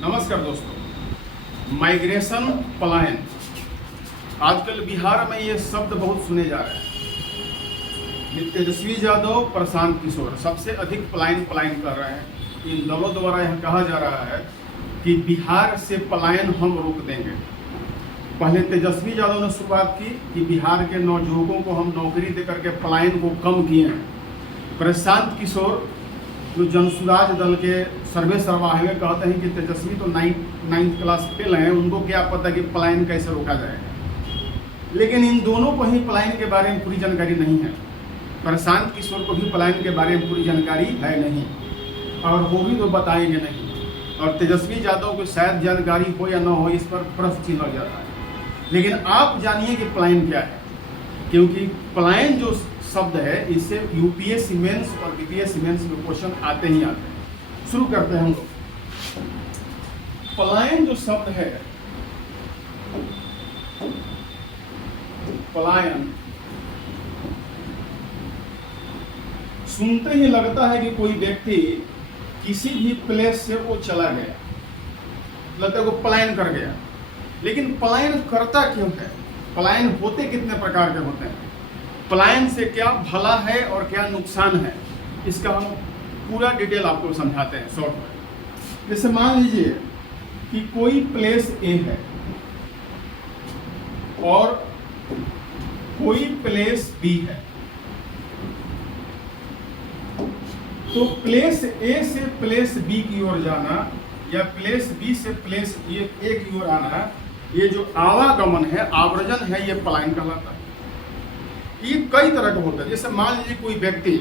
नमस्कार दोस्तों। माइग्रेशन पलायन, आजकल बिहार में ये शब्द बहुत सुने जा रहे हैं। तेजस्वी यादव, प्रशांत किशोर सबसे अधिक पलायन कर रहे हैं। इन दलों द्वारा यह कहा जा रहा है कि बिहार से पलायन हम रोक देंगे। पहले तेजस्वी यादव ने शुरुआत की कि बिहार के नौजुवकों को हम नौकरी देकर के पलायन को कम किए हैं। प्रशांत किशोर जो जनसुराज दल के सर्वे सर्वाहे में कहते हैं कि तेजस्वी तो 9th क्लास फेल हैं, उनको क्या पता कि पलायन कैसे रोका जाएगा। लेकिन इन दोनों को ही पलायन के बारे में पूरी जानकारी नहीं है। प्रशांत किशोर को भी पलायन के बारे में पूरी जानकारी है नहीं, और वो भी तो बताएंगे नहीं। और तेजस्वी यादव को शायद जानकारी हो या ना हो, इस पर प्रश्न चिन्ह लग जाता है। लेकिन आप जानिए कि पलायन क्या है, क्योंकि पलायन जो शब्द है इससे यूपीएससी मेंस और बीपीएससी मेंस में क्वेश्चन आते ही आते हैं। शुरू करते हैं हम लोग। पलायन जो शब्द है, पलायन सुनते ही लगता है कि कोई व्यक्ति किसी भी प्लेस से वो चला गया, लगता है वो पलायन कर गया। लेकिन पलायन करता क्यों है? पलायन होते कितने प्रकार के होते हैं? पलायन से क्या भला है और क्या नुकसान है, इसका हम पूरा डिटेल आपको समझाते हैं शॉर्ट में। जैसे मान लीजिए कि कोई प्लेस ए है और कोई प्लेस बी है, तो प्लेस ए से प्लेस बी की ओर जाना या प्लेस बी से प्लेस ए की ओर आना, ये जो आवागमन है, आवर्जन है, ये पलायन कहलाता है। ये कई तरह का होता है। जैसे मान लीजिए कोई व्यक्ति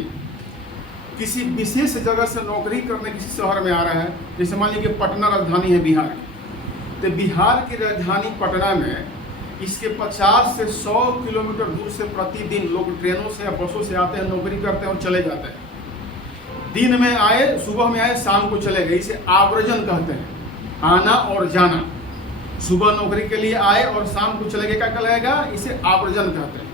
किसी विशेष जगह से नौकरी करने किसी शहर में आ रहा है। जैसे मान लीजिए पटना राजधानी है बिहार की, तो बिहार की राजधानी पटना में इसके 50 से 100 किलोमीटर दूर से प्रतिदिन लोग ट्रेनों से या बसों से आते हैं, नौकरी करते हैं और चले जाते हैं। दिन में आए, सुबह में आए, शाम को चले गए। इसे आवर्जन कहते हैं, आना और जाना। सुबह नौकरी के लिए आए और शाम को चले गए, क्या कहलाएगा? इसे आवर्जन कहते हैं।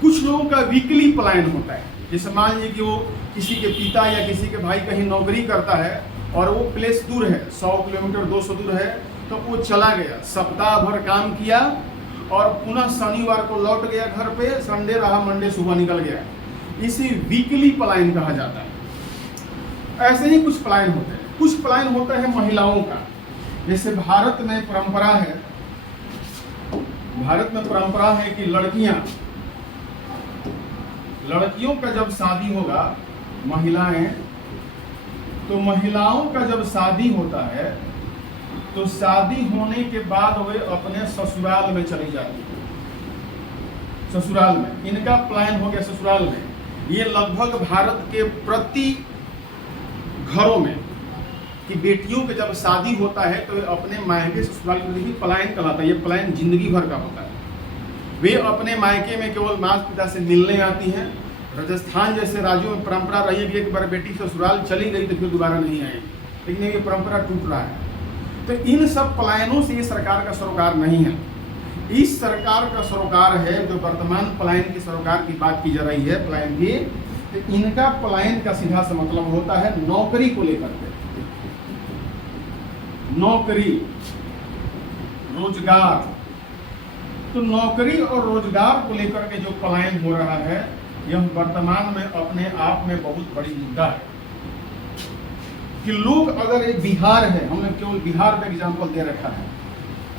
कुछ लोगों का वीकली पलायन होता है। जैसे मान लीजिए कि वो किसी के पिता या किसी के भाई कहीं नौकरी करता है और वो प्लेस दूर है, 100 किलोमीटर 200 दूर है, तो वो चला गया, सप्ताह भर काम किया और पुनः शनिवार को लौट गया घर पे, संडे रहा, मंडे सुबह निकल गया। इसे वीकली पलायन कहा जाता है। ऐसे ही कुछ पलायन होते हैं। कुछ पलायन होता है महिलाओं का। जैसे भारत में परंपरा है कि लड़कियों का जब शादी होगा, महिलाओं का जब शादी होता है तो शादी होने के बाद वे अपने ससुराल में चली जाती है। ससुराल में इनका पलायन हो गया। ससुराल में ये लगभग भारत के प्रति घरों में कि बेटियों के जब शादी होता है तो वे अपने मायके ससुराल में पलायन कहलाता है। ये पलायन जिंदगी भर का होता है। वे अपने मायके में केवल माता पिता से मिलने आती हैं। राजस्थान जैसे राज्यों में परंपरा रही है कि एक बार बेटी ससुराल चली गई तो फिर दोबारा नहीं आएगी, लेकिन ये परंपरा टूट रहा है। तो इन सब पलायनों से ये सरकार का सरोकार नहीं है। इस सरकार का सरोकार है, जो वर्तमान पलायन की सरोकार की बात की जा रही है, पलायन की, तो इनका पलायन का सीधा सा मतलब होता है नौकरी को लेकर के। नौकरी, रोजगार। तो नौकरी और रोजगार को लेकर के जो पलायन हो रहा है, यह वर्तमान में अपने आप में बहुत बड़ी मुद्दा है। कि लोग, अगर एक बिहार है, हमने केवल बिहार का एग्जांपल दे रखा है,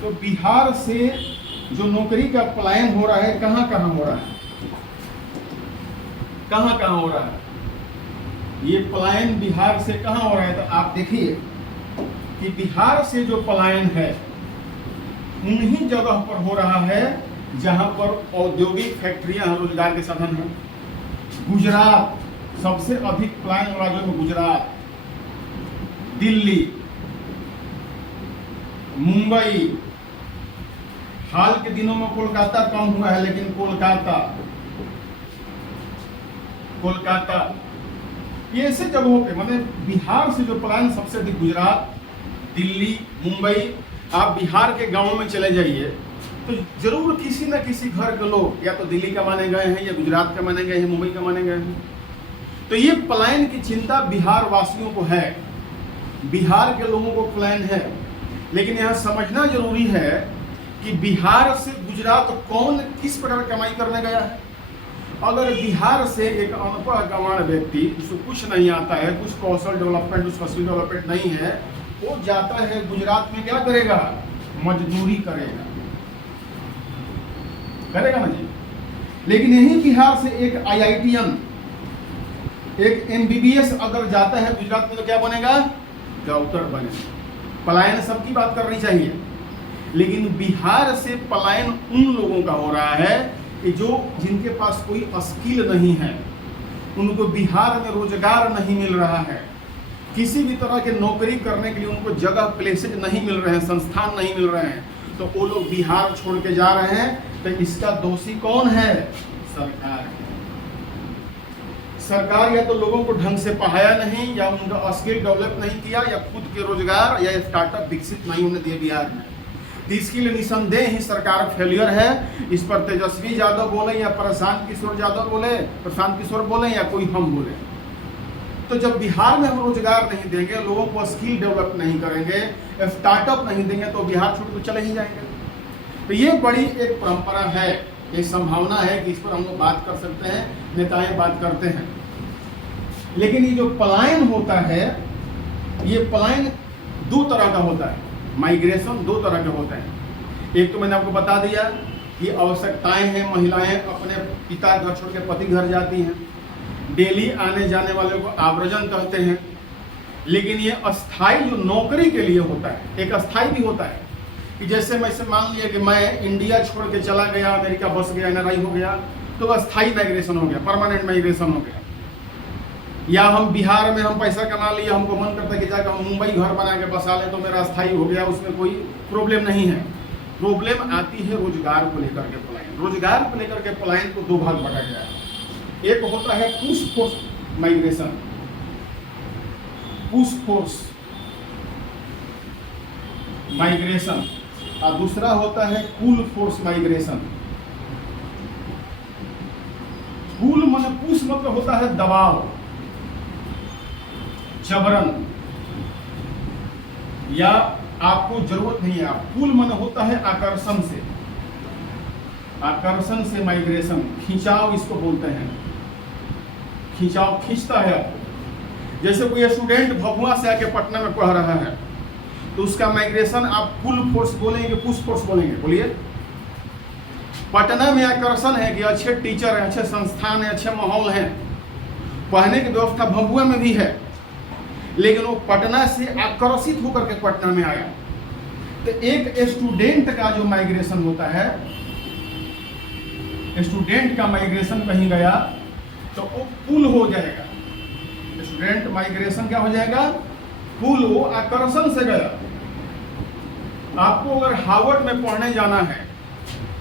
तो बिहार से जो नौकरी का पलायन हो रहा है, कहाँ कहाँ हो रहा है? कहाँ कहाँ हो रहा है? ये पलायन बिहार से कहाँ हो रहा है? तो आप देखिए कि बिहार से जो पलायन है उन्हीं जगह पर हो रहा है जहां पर औद्योगिक फैक्ट्रियां, रोजगार के साधन हैं। गुजरात, सबसे अधिक पलायन राज्यों में गुजरात, दिल्ली, मुंबई, हाल के दिनों में कोलकाता कम हुआ है, लेकिन कोलकाता ये ऐसे जगहों पे, मतलब बिहार से जो पलायन सबसे अधिक, गुजरात, दिल्ली, मुंबई। आप बिहार के गांवों में चले जाइए तो जरूर किसी न किसी घर के लोग या तो दिल्ली का माने गए हैं, या गुजरात का माने गए हैं, मुंबई का माने गए हैं। तो ये पलायन की चिंता बिहार वासियों को है। बिहार के लोगों को प्लान है, लेकिन यहाँ समझना जरूरी है कि बिहार से गुजरात कौन किस प्रकार कमाई करने गया है। अगर बिहार से एक अनपढ़ गंवार व्यक्ति जिसको कुछ नहीं आता है, कुछ कौशल डेवलपमेंट, कुछ स्किल डेवलपमेंट नहीं है, वो जाता है गुजरात में, क्या करेगा? मजदूरी करेगा ना जी। लेकिन यही बिहार से एक IITian, एक MBBS अगर जाता है गुजरात में तो क्या बनेगा? डॉक्टर बनेगा। पलायन सबकी बात करनी चाहिए, लेकिन बिहार से पलायन उन लोगों का हो रहा है कि जिनके पास कोई स्किल नहीं है, उनको बिहार में रोजगार नहीं मिल रहा है, किसी भी तरह के नौकरी करने के लिए उनको जगह, प्लेसेज नहीं मिल रहे हैं, संस्थान नहीं मिल रहे हैं, तो वो लोग बिहार छोड़ के जा रहे हैं। तो इसका दोषी कौन है? सरकार है। सरकार या तो लोगों को ढंग से पढ़ाया नहीं, या उनका स्किल डेवलप नहीं किया, या खुद के रोजगार या स्टार्टअप विकसित नहीं होने दिए बिहार में। तो इसके लिए निसंदेह ही सरकार फेलियर है। इस पर तेजस्वी यादव बोले या प्रशांत किशोर यादव बोले, प्रशांत किशोर बोले या कोई हम बोले, तो जब बिहार में हम रोजगार नहीं देंगे, लोगों को स्किल डेवलप नहीं करेंगे, स्टार्टअप नहीं देंगे, तो बिहार छोड़ कर चले ही जाएंगे। तो ये बड़ी एक परंपरा है, एक संभावना है कि इस पर हम लोग बात कर सकते हैं, नेताएं बात करते हैं। लेकिन ये जो पलायन होता है, ये पलायन दो तरह का होता है, माइग्रेशन दो तरह के होते हैं। एक तो मैंने आपको बता दिया कि आवश्यकताएं हैं, महिलाएं अपने पिता घर छोड़ के पति घर जाती हैं, डेली आने जाने वाले को आव्रजन कहते हैं। लेकिन ये अस्थाई जो नौकरी के लिए होता है, एक अस्थाई भी होता है कि जैसे मैं मान लिया कि मैं इंडिया छोड़ के चला गया, अमेरिका बस गया, NRI हो गया, तो अस्थाई माइग्रेशन हो गया, परमानेंट माइग्रेशन हो गया। या हम बिहार में हम पैसा कमा लिए, हमको मन करता है कि जाकर हम मुंबई घर बना के बसा लें तो मेरा अस्थाई हो गया, उसमें कोई प्रॉब्लम नहीं है। प्रॉब्लम आती है रोजगार को लेकर के पलायन। रोजगार को लेकर के पलायन को दो भाग बांटा गया है। एक होता है push force migration, push force migration, और दूसरा होता है पुल फोर्स माइग्रेशन। पुल मतलब पुश मतलब होता है दबाव, जबरन, या आपको जरूरत नहीं है। पुल मन होता है आकर्षण से, आकर्षण से माइग्रेशन, खिंचाव इसको बोलते हैं। खिंचाव खींचता है आपको। जैसे कोई स्टूडेंट भभुआ से आके पटना में पढ़ रहा है, तो उसका माइग्रेशन आप पुल फोर्स बोलेंगे, पुश फोर्स बोलेंगे? बोलिए। पटना में आकर्षण है कि अच्छे टीचर हैं, अच्छे संस्थान हैं, अच्छे माहौल हैं, पढ़ने की व्यवस्था भभुआ में भी है, लेकिन वो पटना से आकर्षित होकर के पटना में आया। तो एक स्टूडेंट का जो माइग्रेशन होता है, स्टूडेंट का माइग्रेशन कहीं गया तो वो पुल हो जाएगा। स्टूडेंट माइग्रेशन क्या हो जाएगा? पुल, वो आकर्षण से गया। आपको अगर हार्वर्ड में पढ़ने जाना है,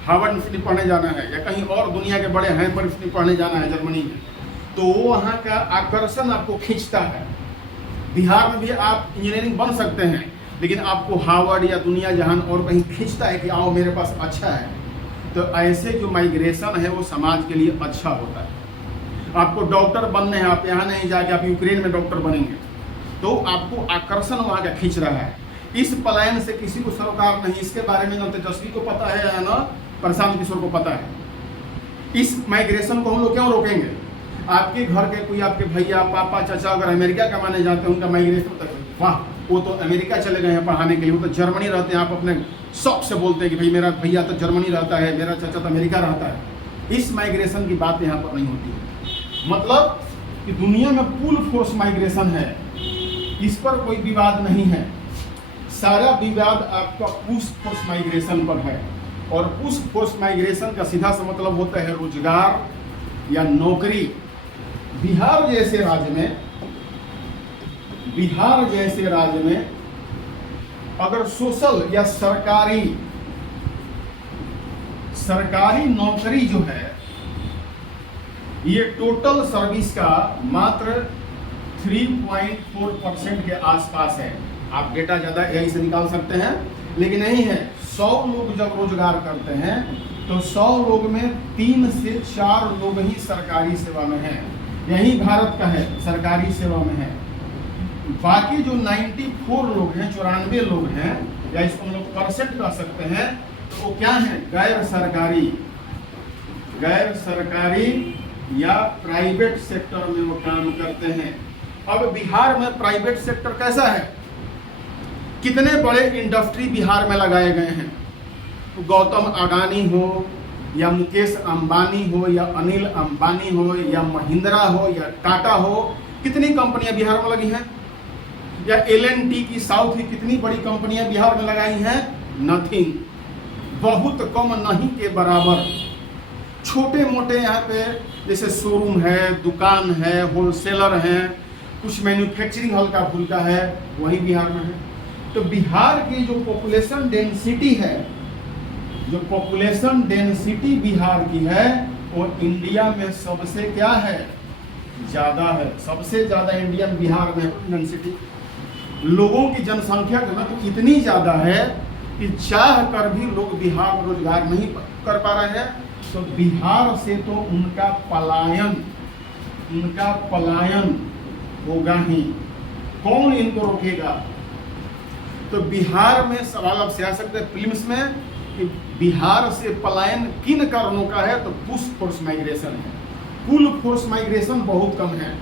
हार्वर्ड यूनिवर्सिटी पढ़ने जाना है, या कहीं और दुनिया के बड़े हार्वर्ड यूनिवर्सिटी पढ़ने जाना है जर्मनी में, तो वहाँ का आकर्षण आपको खींचता है। बिहार में भी आप इंजीनियरिंग बन सकते हैं, लेकिन आपको हार्वर्ड या दुनिया जहान और कहीं खींचता है कि आओ मेरे पास अच्छा है। तो ऐसे जो माइग्रेशन है वो समाज के लिए अच्छा होता है। आपको डॉक्टर बनने हैं, आप यहाँ नहीं जाके आप यूक्रेन में डॉक्टर बनेंगे, तो आपको आकर्षण वहाँ का खींच रहा है। इस पलायन से किसी को सरोकार नहीं। इसके बारे में न तेजस्वी को पता है या न प्रशांत किशोर को पता है। इस माइग्रेशन को हम लोग क्यों रोकेंगे? आपके घर के कोई आपके भैया, पापा, चाचा अगर अमेरिका कमाने जाते हैं, उनका माइग्रेशन होता है, वाह वो तो अमेरिका चले गए हैं पढ़ाने के लिए, वो तो जर्मनी रहते हैं। आप अपने शौक से बोलते हैं कि भाई मेरा भैया तो जर्मनी रहता है, मेरा चाचा तो अमेरिका रहता है। इस माइग्रेशन की बात यहाँ पर नहीं होती है। मतलब कि दुनिया में पुल फोर्स माइग्रेशन है, इस पर कोई विवाद नहीं है। सारा विवाद आपका पुश फोर्स माइग्रेशन पर है। और पुश फोर्स माइग्रेशन का सीधा सा मतलब होता है रोजगार या नौकरी। बिहार जैसे राज्य में अगर सोशल या सरकारी नौकरी जो है, ये टोटल सर्विस का मात्र 3.4% के आसपास है। आप डेटा ज़्यादा यही से निकाल सकते हैं, लेकिन नहीं है। 100 लोग जब रोजगार करते हैं तो 100 लोग में 3 से 4 लोग ही सरकारी सेवा में हैं। यही भारत का है, सरकारी सेवा में है। बाकी जो 94 लोग हैं, 94 लोग हैं, या इसको हम लोग परसेंट कह सकते हैं, तो वो क्या है? गैर सरकारी या प्राइवेट सेक्टर में वो काम करते हैं। अब बिहार में प्राइवेट सेक्टर कैसा है? कितने बड़े इंडस्ट्री बिहार में लगाए गए हैं। तो गौतम अडानी हो या मुकेश अंबानी हो या अनिल अंबानी हो या महिंद्रा हो या टाटा हो, कितनी कंपनियां बिहार में लगी हैं? या L&T की साउथ की कितनी बड़ी कंपनियां बिहार में लगाई हैं? नथिंग, बहुत कम, नहीं के बराबर। छोटे मोटे यहाँ पे जैसे शोरूम है, दुकान है, होलसेलर हैं, कुछ मैन्युफैक्चरिंग हल्का फुल्का है, वही बिहार में है। तो बिहार की जो पॉपुलेशन डेंसिटी है, जो पॉपुलेशन डेंसिटी बिहार की है, वो इंडिया में सबसे क्या है? ज़्यादा है। सबसे ज़्यादा इंडिया में बिहार में डेंसिटी, लोगों की जनसंख्या घनत्व इतनी ज़्यादा है कि चाह कर भी लोग बिहार में रोजगार नहीं कर पा रहे हैं। तो बिहार से तो उनका पलायन होगा ही। कौन इनको रोकेगा? तो बिहार में सवाल अब से आ सकते हैं फिल्म्स में कि बिहार से पलायन किन कारणों का है? तो पुश फोर्स माइग्रेशन है। पुल फोर्स माइग्रेशन बहुत कम है,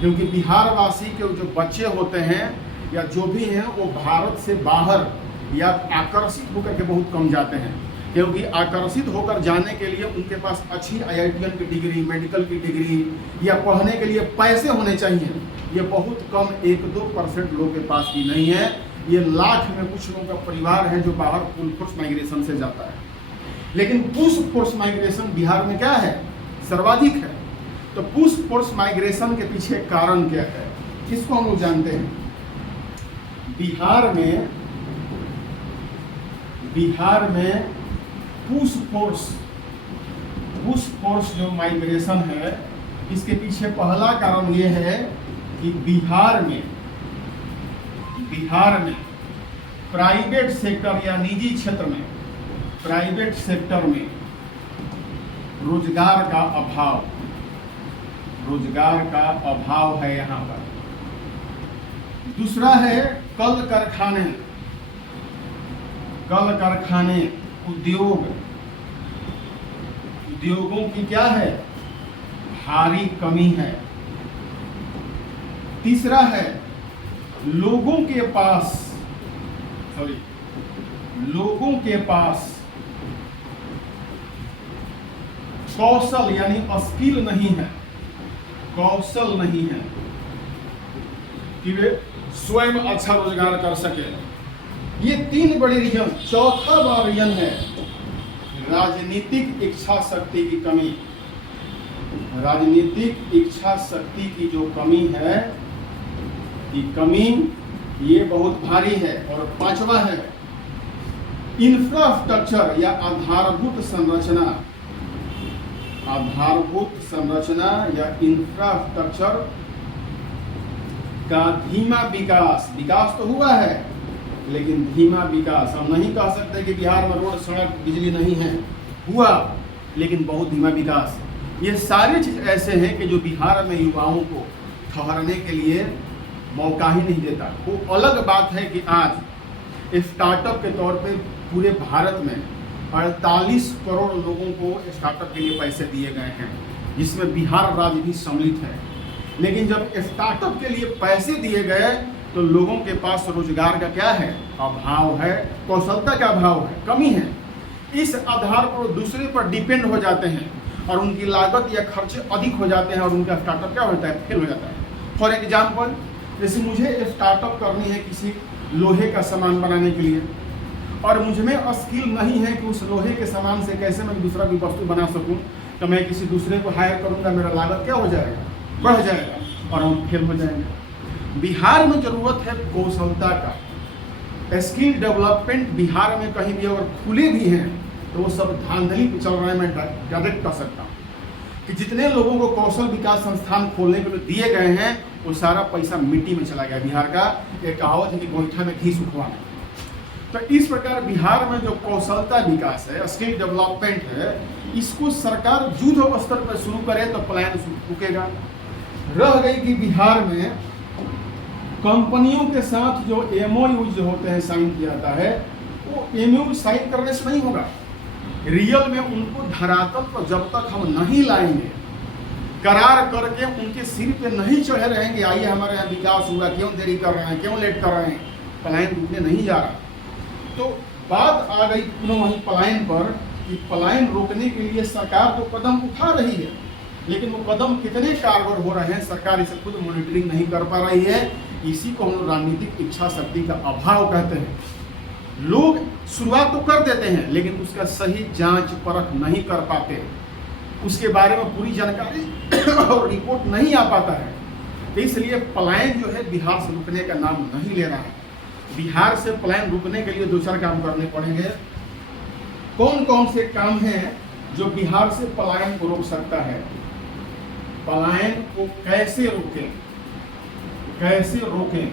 क्योंकि बिहार वासी के जो बच्चे होते हैं या जो भी हैं, वो भारत से बाहर या आकर्षित होकर के बहुत कम जाते हैं, क्योंकि आकर्षित होकर जाने के लिए उनके पास अच्छी IITian की डिग्री, मेडिकल की डिग्री या पढ़ने के लिए पैसे होने चाहिए। ये बहुत कम 1-2% लोगों के पास भी नहीं है। ये लाख में कुछ लोगों का परिवार है जो बाहर पुल फोर्स माइग्रेशन से जाता है। लेकिन पुश फोर्स माइग्रेशन बिहार में क्या है? सर्वाधिक है। तो पुश फोर्स माइग्रेशन के पीछे कारण क्या है, इसको हम लोग जानते हैं। बिहार में पुश फोर्स जो माइग्रेशन है, इसके पीछे पहला कारण ये है कि बिहार में प्राइवेट सेक्टर या निजी क्षेत्र में, प्राइवेट सेक्टर में रोजगार का अभाव है यहाँ पर। दूसरा है कल कारखाने, उद्योगों की क्या है? भारी कमी है। तीसरा है लोगों के पास कौशल यानी स्किल नहीं है, कि वे स्वयं अच्छा रोजगार कर सके। ये 3 बड़े रीजन। चौथा बड़ा रीजन है राजनीतिक इच्छा शक्ति की कमी। राजनीतिक इच्छा शक्ति की जो कमी है, ये कमी ये बहुत भारी है। और पांचवा है इंफ्रास्ट्रक्चर या आधारभूत संरचना या इंफ्रास्ट्रक्चर का धीमा विकास तो हुआ है, लेकिन धीमा विकास। हम नहीं कह सकते कि बिहार में रोड, सड़क, बिजली नहीं है, हुआ, लेकिन बहुत धीमा विकास। ये सारी चीज ऐसे हैं कि जो बिहार में युवाओं को ठहरने के लिए मौका ही नहीं देता। वो अलग बात है कि आज स्टार्टअप के तौर पे पूरे भारत में 48 करोड़ लोगों को स्टार्टअप के लिए पैसे दिए गए हैं, जिसमें बिहार राज्य भी सम्मिलित है। लेकिन जब स्टार्टअप के लिए पैसे दिए गए तो लोगों के पास रोजगार का क्या है? अभाव है, कौशलता का अभाव है, कमी है। इस आधार पर दूसरे पर डिपेंड हो जाते हैं और उनकी लागत या खर्चे अधिक हो जाते हैं और उनका स्टार्टअप क्या होता है? फेल हो जाता है। फॉर एग्जाम्पल, जैसे मुझे स्टार्टअप करनी है किसी लोहे का सामान बनाने के लिए, और मुझ में स्किल नहीं है कि उस लोहे के सामान से कैसे मैं दूसरा कोई वस्तु बना सकूं, तो मैं किसी दूसरे को हायर करूंगा, मेरा लागत क्या हो जाएगा? बढ़ जाएगा और हम फेल हो जाएंगे। बिहार में जरूरत है कौशलता का। स्किल डेवलपमेंट बिहार में कहीं भी अगर खुले भी हैं तो वो सब धांधली चल रहे हैं। मैं डायरेक्ट कह सकता हूँ कि जितने लोगों को कौशल विकास संस्थान खोलने के लिए दिए गए हैं, वो सारा पैसा मिट्टी में चला गया। बिहार का एक कहावत है कि गोईठा में घी सुखवाना। तो इस प्रकार बिहार में जो कौशलता विकास है, स्किल डेवलपमेंट है, इसको सरकार युद्ध स्तर पर शुरू करे तो पलायन रुकेगा। रह गई कि बिहार में कंपनियों के साथ जो एमओयू जो होते हैं साइन किया जाता है, वो एमओयू साइन करने से नहीं होगा। रियल में उनको धरातल पर जब तक हम नहीं लाएंगे, करार करके उनके सिर पे नहीं चढ़े रहेंगे, आइए हमारे यहाँ विकास हुआ, क्यों देरी कर रहे हैं, क्यों लेट कर रहे हैं, पलायन रुकने नहीं जा रहा। तो बात आ गई पुनः वही पलायन पर कि पलायन रोकने के लिए सरकार तो कदम उठा रही है, लेकिन वो कदम कितने कारगर हो रहे हैं, सरकार इसे खुद मॉनिटरिंग नहीं कर पा रही है। इसी को हम लोग राजनीतिक इच्छा शक्ति का अभाव कहते हैं। लोग शुरुआत तो कर देते हैं, लेकिन उसका सही जांच परख नहीं कर पाते, उसके बारे में पूरी जानकारी और रिपोर्ट नहीं आ पाता है। तो इसलिए पलायन जो है बिहार से रुकने का नाम नहीं ले रहा है। बिहार से पलायन रुकने के लिए 2-4 काम करने पड़ेंगे। कौन कौन से काम हैं जो बिहार से पलायन को रोक सकता है? पलायन को कैसे रोकें, कैसे रोकें?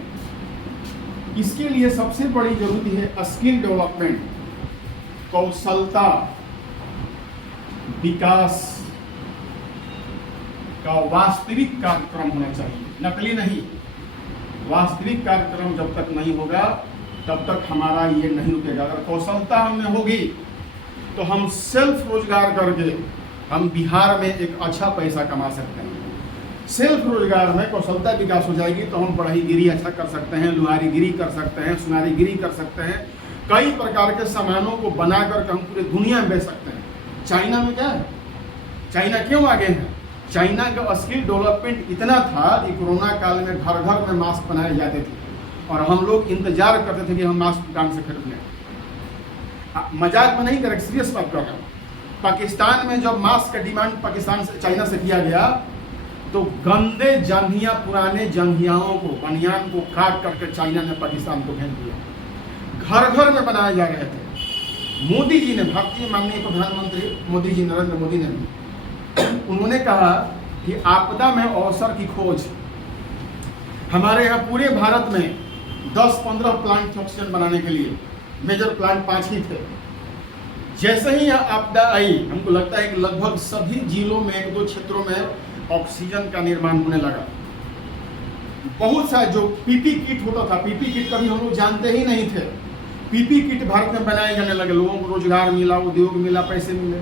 इसके लिए सबसे बड़ी जरूरी है स्किल डेवलपमेंट, कौशलता विकास का वास्तविक कार्यक्रम होना चाहिए, नकली नहीं। वास्तविक कार्यक्रम जब तक नहीं होगा तब तक हमारा ये नहीं रुकेगा। अगर कौशलता हमें होगी तो हम सेल्फ रोजगार करके हम बिहार में एक अच्छा पैसा कमा सकते हैं। सेल्फ रोजगार में कौशलता विकास हो जाएगी तो हम बढ़ईगिरी अच्छा कर सकते हैं, लुहारीगिरी कर सकते हैं, सुनारीगिरी कर सकते हैं, कई प्रकार के सामानों को बना करके हम पूरी दुनिया में बेच सकते हैं। चाइना में क्या है? चाइना क्यों आगे है? चाइना का स्किल डेवलपमेंट इतना था कि कोरोना काल में घर घर में मास्क बनाए जाते थे और हम लोग इंतजार करते थे कि हम मास्क दुकान से खरीद लें। मजाक में नहीं कर, सीरियस बात कर रहा हूँ। पाकिस्तान में जब मास्क का डिमांड पाकिस्तान से चाइना से किया गया तो गंदे जंघिया पुराने जंघियाओं को बनियान को काट करके चाइना ने पाकिस्तान को भेज दिया। घर घर में बनाए जा रहे थे। मोदी जी ने, भारतीय माननीय प्रधानमंत्री मोदी जी, नरेंद्र मोदी ने, उन्होंने कहा कि आपदा में अवसर की खोज। हमारे यहाँ पूरे भारत में 10-15 प्लांट थे ऑक्सीजन बनाने के लिए, मेजर प्लांट 5 ही थे। जैसे ही आपदा आई, हमको लगता है कि लगभग सभी जिलों में 1-2 क्षेत्रों में ऑक्सीजन का निर्माण होने लगा। बहुत सा जो पीपी किट होता था, पीपी किट कभी हम लोग जानते ही नहीं थे। पीपी किट भारत में बनाए जाने लगे, लोगों को रोजगार मिला, उद्योग मिला, पैसे मिले।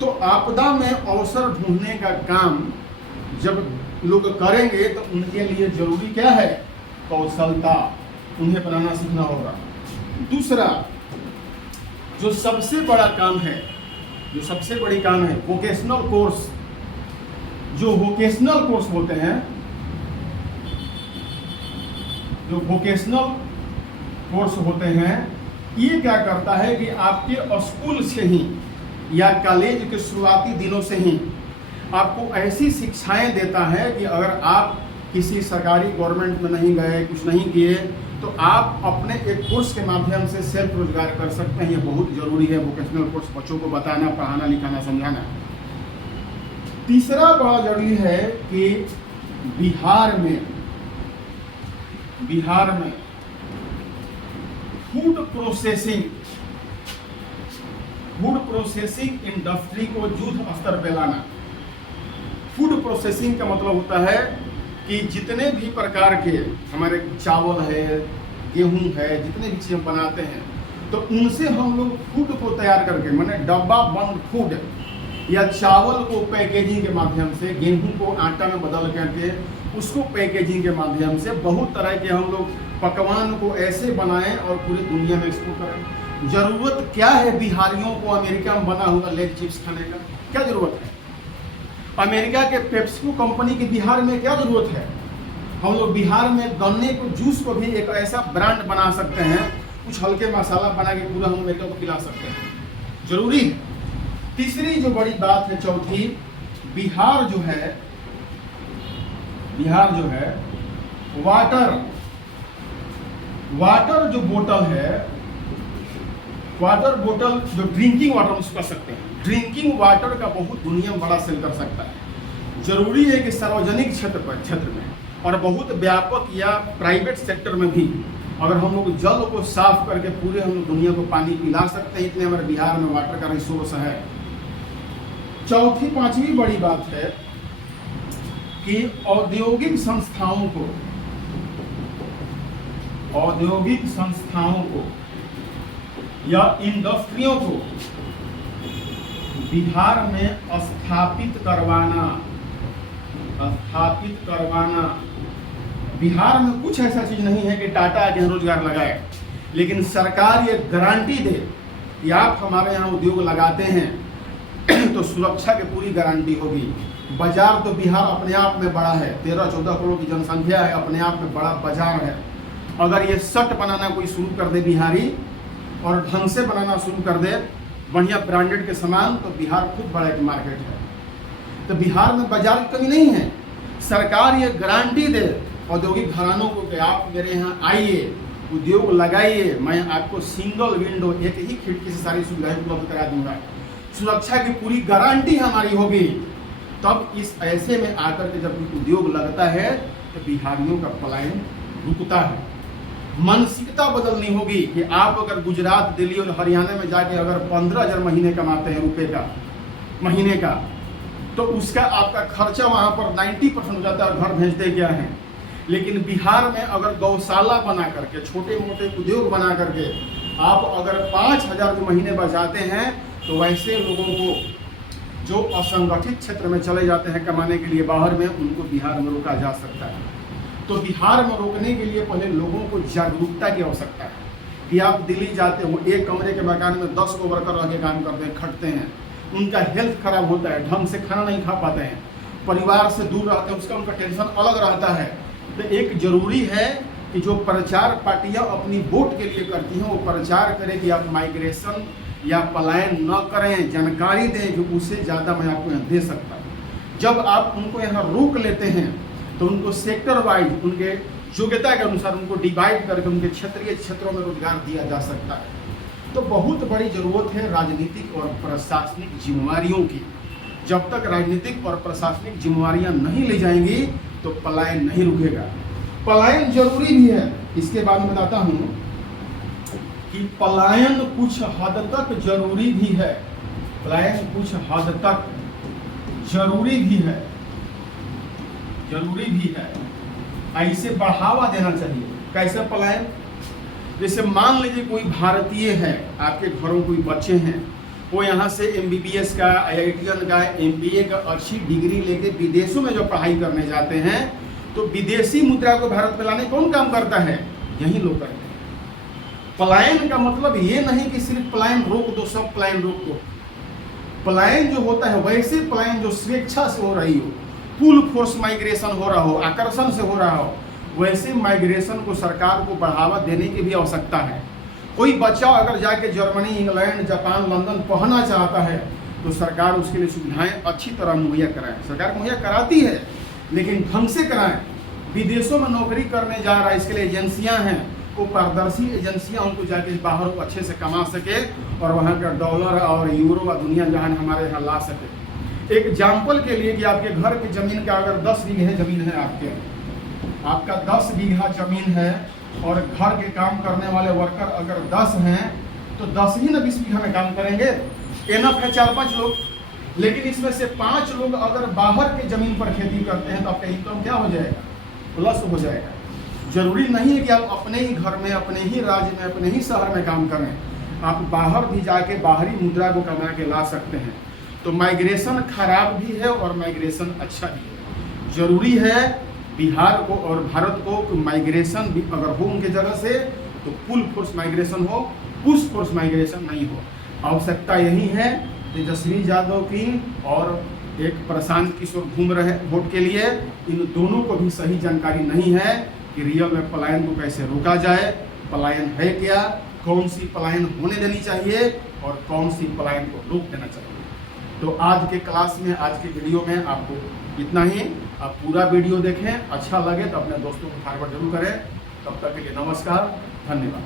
तो आपदा में अवसर ढूंढने का काम जब लोग करेंगे तो उनके लिए जरूरी क्या है? कौशलता, उन्हें बनाना सीखना होगा। दूसरा जो सबसे बड़ा काम है, जो सबसे बड़ी काम है, वोकेशनल कोर्स। जो वोकेशनल कोर्स होते हैं, जो वोकेशनल कोर्स होते हैं, ये क्या करता है कि आपके स्कूल से ही या कॉलेज के शुरुआती दिनों से ही आपको ऐसी शिक्षाएं देता है कि अगर आप किसी सरकारी गवर्नमेंट में नहीं गए, कुछ नहीं किए, तो आप अपने एक कोर्स के माध्यम से सेल्फ रोजगार कर सकते हैं। ये बहुत जरूरी है, वोकेशनल कोर्स बच्चों को बताना, पढ़ाना, लिखाना, समझाना। तीसरा बड़ा जरूरी है कि बिहार में फूड प्रोसेसिंग इंडस्ट्री को युद्ध स्तर पे लाना। फूड प्रोसेसिंग का मतलब होता है कि जितने भी प्रकार के हमारे चावल है, गेहूं है, जितने भी चीज़ें बनाते हैं, तो उनसे हम लोग फूड को तैयार करके, माने डब्बा बंद फूड, या चावल को पैकेजिंग के माध्यम से, गेहूं को आटा में बदल करके उसको पैकेजिंग के माध्यम से बहुत तरह के हम लोग पकवान को ऐसे बनाएं और पूरी दुनिया में एक्सपोर्ट करें। जरूरत क्या है बिहारियों को अमेरिका में बना हुआ लेग चिप्स खाने का? क्या जरूरत है? अमेरिका के पेप्सिको कंपनी की बिहार में क्या जरूरत है? हम लोग बिहार में गन्ने को जूस को भी एक ऐसा ब्रांड बना सकते हैं, कुछ हल्के मसाला बना के पूरा हम अमेरिका को खिला सकते हैं। जरूरी है। तीसरी जो बड़ी बात है, चौथी, बिहार जो है वाटर जो बोतल है, वाटर बोतल जो ड्रिंकिंग वाटर हम कह सकते हैं, ड्रिंकिंग वाटर का बहुत दुनिया में बड़ा सेल कर सकता है। जरूरी है कि सार्वजनिक क्षेत्र में और बहुत व्यापक या प्राइवेट सेक्टर में भी अगर हम लोग जल को साफ करके पूरे हम लोग दुनिया को पानी पिला सकते हैं, इतने हमारे बिहार में वाटर का रिसोर्स है। पांचवी बड़ी बात है कि औद्योगिक संस्थाओं को औद्योगिक संस्थाओं को या इंडस्ट्रियों को बिहार में स्थापित करवाना। बिहार में कुछ ऐसा चीज नहीं है कि टाटा आके रोजगार लगाए, लेकिन सरकार ये गारंटी दे कि आप हमारे यहाँ उद्योग लगाते हैं तो सुरक्षा की पूरी गारंटी होगी। बाजार तो बिहार अपने आप में बड़ा है, 13-14 करोड़ की जनसंख्या है, अपने आप में बड़ा बाजार है। अगर ये शर्ट बनाना कोई शुरू कर दे बिहारी और ढंग से बनाना शुरू कर दे बढ़िया ब्रांडेड के सामान, तो बिहार खुद बड़ा एक मार्केट है। तो बिहार में बाजार की कमी नहीं है। सरकार ये गारंटी दे औद्योगिक घरानों को कि आप मेरे यहाँ आइए, उद्योग लगाइए, मैं आपको सिंगल विंडो, एक ही खिड़की से सारी सुविधाएं उपलब्ध करा दूंगा, सुरक्षा की पूरी गारंटी हमारी होगी। तब इस ऐसे में आकर के जब उद्योग लगता है तो बिहारियों का पलायन रुकता है। मानसिकता बदलनी होगी कि आप अगर गुजरात, दिल्ली और हरियाणा में जाके अगर 15,000 महीने कमाते हैं रुपए का महीने का, तो उसका आपका खर्चा वहाँ पर 90% हो जाता है, घर भेजते क्या हैं। लेकिन बिहार में अगर गौशाला बना करके, छोटे मोटे उद्योग बना करके आप अगर 5,000 महीने बचाते हैं, तो वैसे लोगों को जो असंगठित क्षेत्र में चले जाते हैं कमाने के लिए बाहर में, उनको बिहार में रोका जा सकता है। तो बिहार में रोकने के लिए पहले लोगों को जागरूकता की आवश्यकता है कि आप दिल्ली जाते हो, एक कमरे के मकान में 10 को वर्कर रह के काम करते हैं, खटते हैं, उनका हेल्थ खराब होता है, ढंग से खाना नहीं खा पाते हैं, परिवार से दूर रहते हैं, उसका उनका टेंशन अलग रहता है। तो एक जरूरी है कि जो प्रचार पार्टियां अपनी वोट के लिए करती हैं वो प्रचार करें कि आप माइग्रेशन या पलायन न करें, जानकारी दें कि उससे ज़्यादा मैं आपको यहाँ दे सकता हूँ। जब आप उनको यहाँ रोक लेते हैं तो उनको सेक्टर वाइज उनके योग्यता के अनुसार उनको डिवाइड करके उनके क्षेत्रीय क्षेत्रों में रोजगार दिया जा सकता है। तो बहुत बड़ी ज़रूरत है राजनीतिक और प्रशासनिक जिम्मेवारियों की। जब तक राजनीतिक और प्रशासनिक जिम्मेवारियां नहीं ली जाएंगी तो पलायन नहीं रुकेगा। पलायन जरूरी भी है, इसके बारे में बताता हूं कि पलायन कुछ हद तक जरूरी भी है। पलायन कुछ हद तक जरूरी भी है। ऐसे बढ़ावा देना चाहिए। कैसे पलायन? जैसे मान लीजिए कोई भारतीय है, आपके घरों कोई बच्चे हैं, वो यहाँ से MBBS का, IITian का, MBA का अच्छी डिग्री लेके विदेशों में जो पढ़ाई करने जाते हैं, तो विदेशी मुद्रा को भारत में लाने कौन काम करता है? यही लोग करते हैं। पलायन का मतलब ये नहीं कि सिर्फ पलायन रोक दो, सब पलायन रोक दो। पलायन जो होता है वैसे पलायन जो स्वेच्छा से हो रही हो, फुल फोर्स माइग्रेशन हो रहा हो, आकर्षण से हो रहा हो, वैसे माइग्रेशन को सरकार को बढ़ावा देने की भी आवश्यकता है। कोई बच्चा अगर जाके जर्मनी, इंग्लैंड, जापान, लंदन पढ़ना चाहता है तो सरकार उसके लिए सुविधाएं अच्छी तरह मुहैया कराए। सरकार मुहैया कराती है, लेकिन ढंग से कराएं। विदेशों में नौकरी करने जा रहा है, इसके लिए एजेंसियां हैं, वो पारदर्शी एजेंसियां उनको जाके बाहर अच्छे से कमा सके और वहाँ का डॉलर और यूरो और दुनिया जहान हमारे यहाँ ला सके। एक एग्जाम्पल के लिए कि आपके घर की ज़मीन का अगर 10 बीघे ज़मीन है, आपका 10 बीघा ज़मीन है और घर के काम करने वाले वर्कर अगर 10 हैं तो 10 ही ना 20 बीघा में काम करेंगे। एनफ है 4-5 लोग, लेकिन इसमें से 5 लोग अगर बाहर के ज़मीन पर खेती करते हैं तो आपका इनकम क्या हो जाएगा? प्लस हो जाएगा। जरूरी नहीं है कि आप अपने ही घर में, अपने ही राज्य में, अपने ही शहर में काम करें, आप बाहर भी जाके बाहरी मुद्रा को कमा के ला सकते हैं। तो माइग्रेशन खराब भी है और माइग्रेशन अच्छा भी है। जरूरी है बिहार को और भारत को माइग्रेशन भी अगर हो उनके जगह से तो फुल फोर्स माइग्रेशन हो, पुश फोर्स माइग्रेशन नहीं हो। आवश्यकता यही है तेजस्वी यादव की और एक प्रशांत किशोर घूम रहे वोट के लिए। इन दोनों को भी सही जानकारी नहीं है कि रियल में पलायन को कैसे रोका जाए, पलायन है क्या, कौन सी पलायन होने देनी चाहिए और कौन सी पलायन को रोक देना चाहिए। तो आज के क्लास में, आज के वीडियो में आपको इतना ही। आप पूरा वीडियो देखें, अच्छा लगे तो अपने दोस्तों को फॉरवर्ड जरूर करें। तब तक के लिए नमस्कार, धन्यवाद।